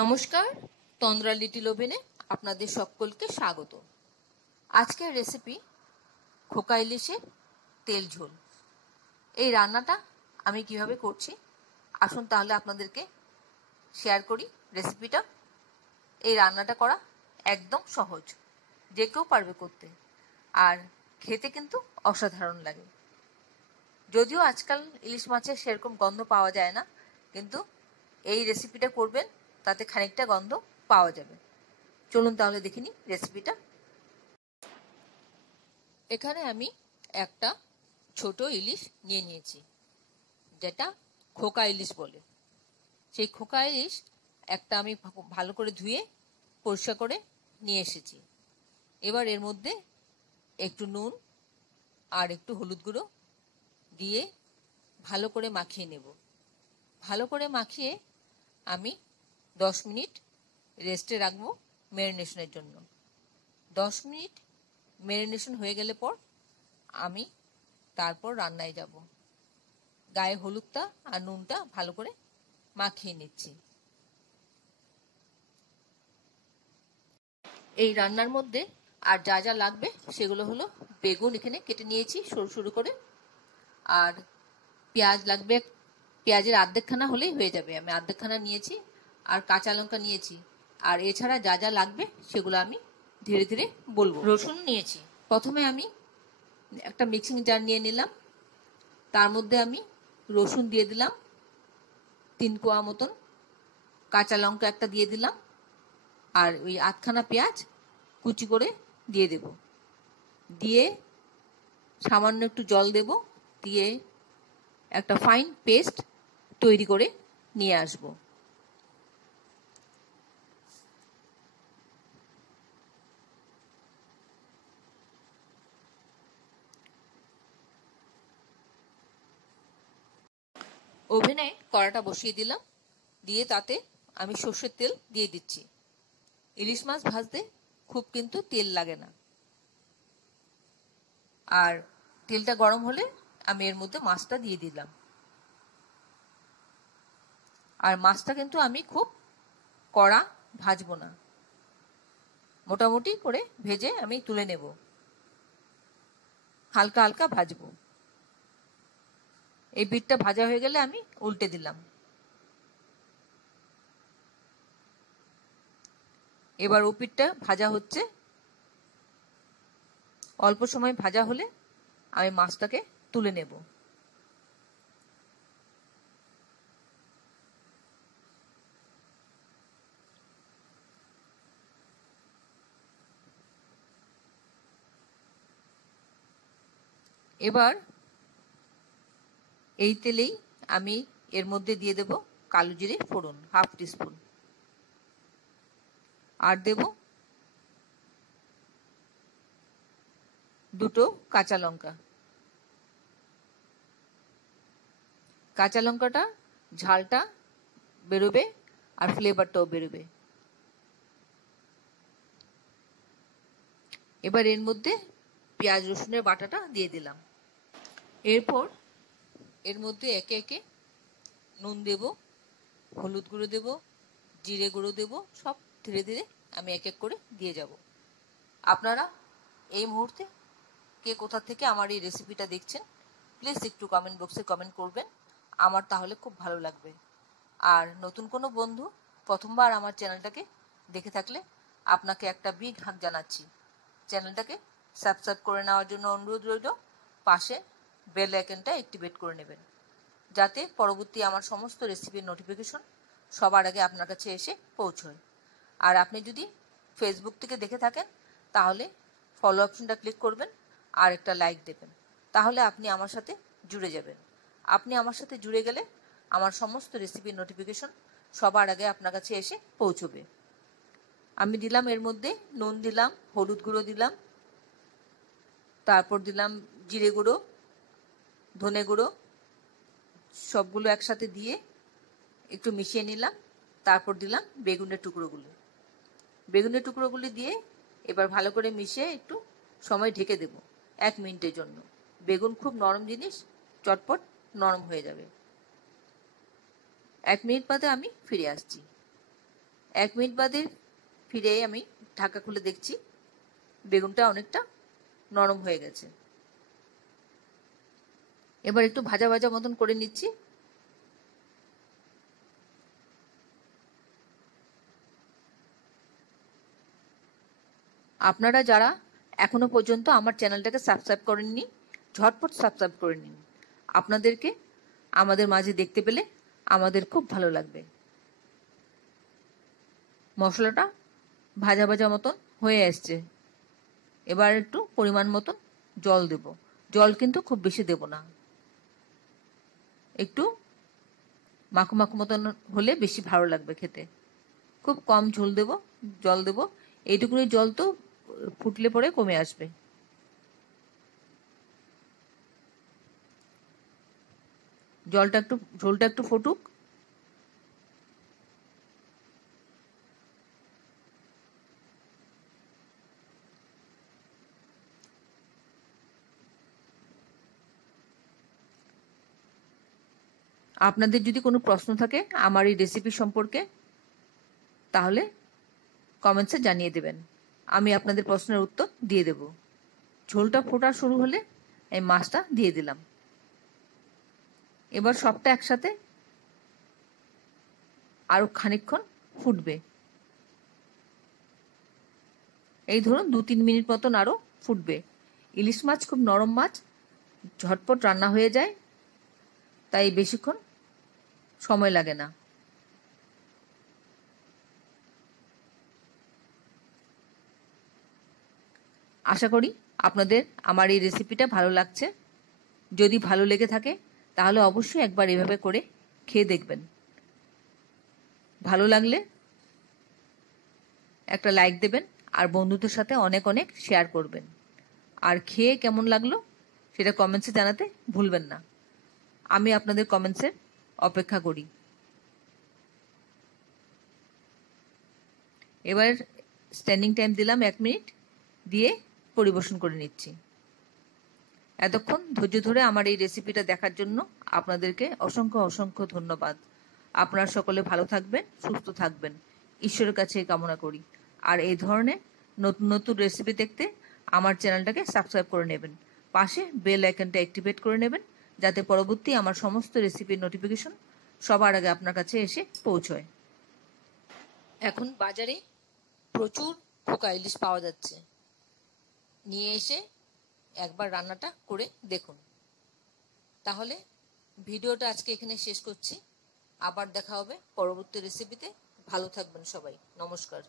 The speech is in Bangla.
নমস্কার, তন্দ্রা লিটিল ওভেনে আপনাদের সকলকে স্বাগত। আজকের রেসিপি খোকা ইলিশের তেল ঝোল। এই রান্নাটা আমি কিভাবে করছি আসুন তাহলে আপনাদেরকে শেয়ার করি রেসিপিটা। এই রান্নাটা করা একদম সহজ, যে কেউ পারবে করতে, আর খেতে কিন্তু অসাধারণ লাগে। যদিও আজকাল ইলিশ মাছের সেরকম গন্ধ পাওয়া যায় না, কিন্তু এই রেসিপিটা করবেন তাতে খানিকটা গন্ধ পাওয়া যাবে। চলুন তাহলে দেখে নিই রেসিপিটা। এখানে আমি একটা ছোট ইলিশ নিয়ে নিয়েছি, যেটা খোকা ইলিশ বলে। সেই খোকা ইলিশ একটা আমি ভালো করে ধুয়ে পরিষ্কার করে নিয়ে এসেছি। এবার এর মধ্যে একটু নুন আর একটু হলুদ গুঁড়ো দিয়ে ভালো করে মাখিয়ে নেব। ভালো করে মাখিয়ে আমি 10 মিনিট রেস্টে রাখবো ম্যারিনেশনের জন্য। 10 মিনিট ম্যারিনেশন হয়ে গেলে পর আমি তারপর রান্নায় যাব। গায়ে হলুদটা আর নুনটা ভালো করে মাখিয়ে নিচ্ছি। এই রান্নার মধ্যে আর যা যা লাগবে সেগুলো হলো বেগুন এখানে কেটে নিয়েছি সরু সরু করে, আর পেঁয়াজ লাগবে, পেঁয়াজের অর্ধেকখানা হলেই হয়ে যাবে, আমি অর্ধেকখানা নিয়েছি, আর কাঁচা লঙ্কা নিয়েছি। আর এছাড়া যা যা লাগবে সেগুলো আমি ধীরে ধীরে বলবো। রসুন নিয়েছি। প্রথমে আমি একটা মিক্সিং জার নিয়ে নিলাম, তার মধ্যে আমি রসুন দিয়ে দিলাম 3 কোয়া মতন, কাঁচা লঙ্কা একটা দিয়ে দিলাম, আর ওই আধখানা পেঁয়াজ কুচি করে দিয়ে দেব। দিয়ে সামান্য একটু জল দেব, দিয়ে একটা ফাইন পেস্ট তৈরি করে নিয়ে আসব। ওভেনে কড়াটা বসিয়ে দিলাম, দিয়ে তাতে আমি সর্ষের তেল দিয়ে দিচ্ছি। ইলিশ মাছ ভাজতে খুব কিন্তু তেল লাগে না। আর তেলটা গরম হলে আমি এর মধ্যে মাছটা দিয়ে দিলাম। আর মাছটা কিন্তু আমি খুব কড়া ভাজবো না, মোটামুটি করে ভেজে আমি তুলে নেব, হালকা হালকা ভাজবো। এই পিঠটা ভাজা হয়ে গেলে আমি উল্টে দিলাম। এবার ও পিঠটা ভাজা হচ্ছে, অল্প সময় ভাজা হলে আমি মাছটাকে তুলে নেব। এবার এই তেলেই আমি এর মধ্যে দিয়ে দেব কালো জিরে ফোড়ন 1/2 টিস্পুন, আর দেব 2 কাঁচা লঙ্কা। কাঁচা লঙ্কাটা ঝালটা বেরোবে আর ফ্লেভারটাও বেরোবে। এবার এর মধ্যে পেঁয়াজ রসুনের বাটাটা দিয়ে দিলাম। এরপর এর মধ্যে একে একে নুন দেব, হলুদ গুঁড়ো দেব, জিরে গুঁড়ো দেব, সব ধীরে ধীরে আমি এক এক করে দিয়ে যাব। আপনারা এই মুহূর্তে কে কোথা থেকে আমার এই রেসিপিটা দেখছেন প্লিজ একটু কমেন্ট বক্সে কমেন্ট করবেন, আমার তাহলে খুব ভালো লাগবে। আর নতুন কোনো বন্ধু প্রথমবার আমার চ্যানেলটাকে দেখে থাকলে আপনাকে একটা বিগ হাগ জানাচ্ছি। চ্যানেলটাকে সাবস্ক্রাইব করে নেওয়ার জন্য অনুরোধ রইল, পাশে বেল আইকনটা অ্যাক্টিভেট করে নেবেন, যাতে পরবর্তী আমার সমস্ত রেসিপির নোটিফিকেশন সবার আগে আপনার কাছে এসে পৌঁছয়। আর আপনি যদি ফেসবুক থেকে দেখে থাকেন তাহলে ফলো অপশনটা ক্লিক করবেন আর একটা লাইক দেবেন, তাহলে আপনি আমার সাথে জুড়ে যাবেন। আপনি আমার সাথে জুড়ে গেলে আমার সমস্ত রেসিপির নোটিফিকেশন সবার আগে আপনার কাছে এসে পৌঁছবে। আমি দিলাম এর মধ্যে নুন দিলাম, হলুদ গুঁড়ো দিলাম, তারপর দিলাম জিরে গুঁড়ো, ধনে গুঁড়ো, সবগুলো একসাথে দিয়ে একটু মিশিয়ে নিলাম। তারপর দিলাম বেগুনের টুকরোগুলো। বেগুনের টুকরোগুলি দিয়ে এবার ভালো করে মিশিয়ে একটু সময় ঢেকে দেব 1 মিনিটের জন্য। বেগুন খুব নরম জিনিস, চটপট নরম হয়ে যাবে। 1 মিনিট বাদে আমি ফিরে আসছি। 1 মিনিট বাদে ফিরে আমি ঢাকা খুলে দেখছি বেগুনটা অনেকটা নরম হয়ে গেছে। এবার একটু ভাজা ভাজা মতন করে নিচ্ছি। আপনারা যারা এখনো পর্যন্ত আমার চ্যানেলটাকে সাবস্ক্রাইব করেননি, ঝটপট সাবস্ক্রাইব করে নিন। আপনাদেরকে আমাদের মাঝে দেখতে পেলে আমাদের খুব ভালো লাগবে। মশলাটা ভাজা ভাজা মতন হয়ে আসছে। এবার একটু পরিমাণ মতন জল দেব। জল কিন্তু খুব বেশি দেব না, একটু মাখো মাখো মতন হলে বেশি ভালো লাগবে খেতে। খুব কম জল দেব। এইটুকুনি জল তো ফুটলে পরে কমে আসবে। ঝোলটা একটু ফুটুক। আপনাদের যদি কোনো প্রশ্ন থাকে আমার এই রেসিপি সম্পর্কে, তাহলে কমেন্টসে জানিয়ে দেবেন। আমি আপনাদের প্রশ্নের উত্তর দিয়ে দেব। ঝোলটা ফোটা শুরু হলে এই মাছটা দিয়ে দিলাম। এবার সবটা একসাথে আরো খানিকক্ষণ ফুটবে। এই ধরুন 2-3 মিনিট মতন আরো ফুটবে। ইলিশ মাছ খুব নরম মাছ, ঝটপট রান্না হয়ে যায়, তাই বেশিক্ষণ সময় লাগে না। আশা করি আপনাদের আমার এই রেসিপিটা ভালো লাগছে। যদি ভালো লেগে থাকে তাহলে অবশ্যই একবার এভাবে করে খেয়ে দেখবেন। ভালো লাগলে একটা লাইক দেবেন আর বন্ধুদের সাথে অনেক অনেক শেয়ার করবেন। আর খেয়ে কেমন লাগলো সেটা কমেন্টসে জানাতে ভুলবেন না। আমি আপনাদের কমেন্টসের অপেক্ষা করি। এবার স্ট্যান্ডিং টাইম দিলাম 1 মিনিট, দিয়ে পরিবেশন করে নিচ্ছি। এতক্ষণ ধৈর্য ধরে আমার এই রেসিপিটা দেখার জন্য আপনাদেরকে অসংখ্য অসংখ্য ধন্যবাদ। আপনারা সকলে ভালো থাকবেন, সুস্থ থাকবেন, ঈশ্বরের কাছে কামনা করি। আর এই ধরনের নতুন নতুন রেসিপি দেখতে আমার চ্যানেলটাকে সাবস্ক্রাইব করে নেবেন। পাশে বেল আইকনটা অ্যাক্টিভেট করে নেবেন, যাতে পরবর্তী আমার সমস্ত রেসিপির নোটিফিকেশন সবার আগে আপনার কাছে এসে পৌঁছয়। এখন বাজারে প্রচুর পোকা ইলিশ পাওয়া যাচ্ছে। নিয়ে এসে একবার রান্নাটা করে দেখুন। তাহলে ভিডিওটা আজকে এখানে শেষ করছি। আবার দেখা হবে পরবর্তী রেসিপিতে। ভালো থাকবেন সবাই। নমস্কার।